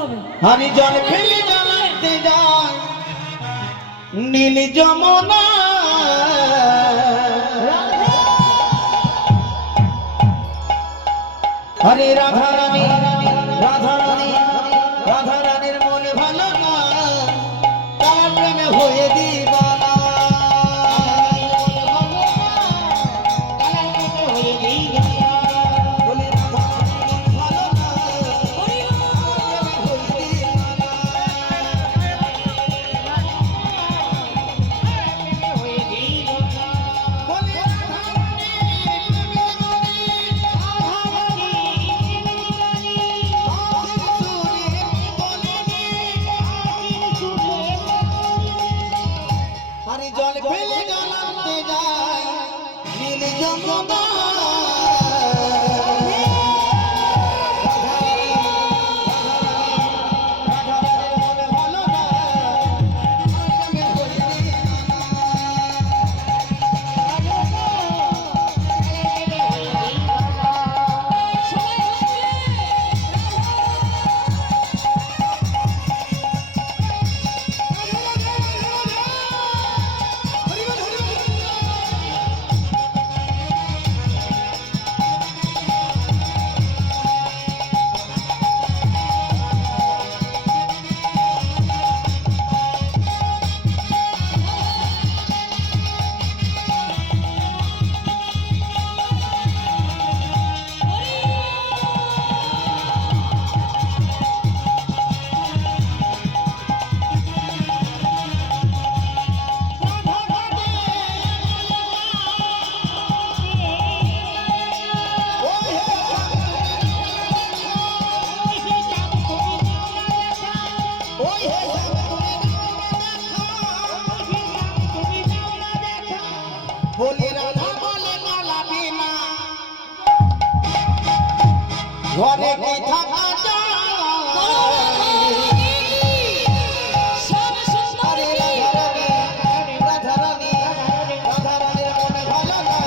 হবে। হারি জল ফেলে জ্বালাতে যায় নীল যমুনা হরে রাধা রানী রাধা রানী রাধা রানীর মনে ভালো না তার প্রেমে হয়ে দিবানা জল ফেলে জ্বালাতে যায় নীল যমুনা বলি রাধা বলে পালাবি না ঘরে কি থাকা যায় রাধা রানী রাধা রানীর মনে ভালো না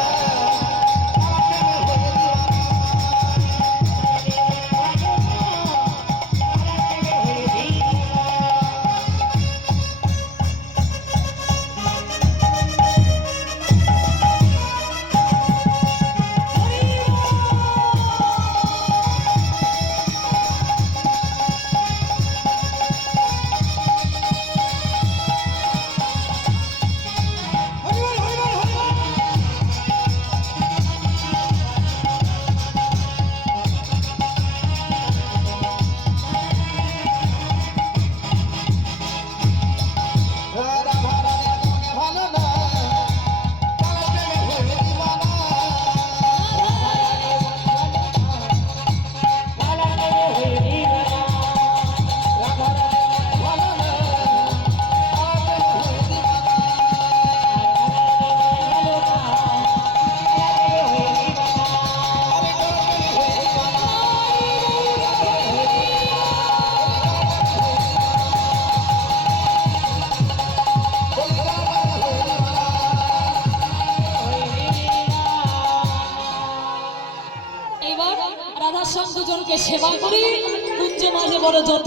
রাধার সঙ্গ জনকে সেবা করি কুঞ্জ মাঝে বড় যত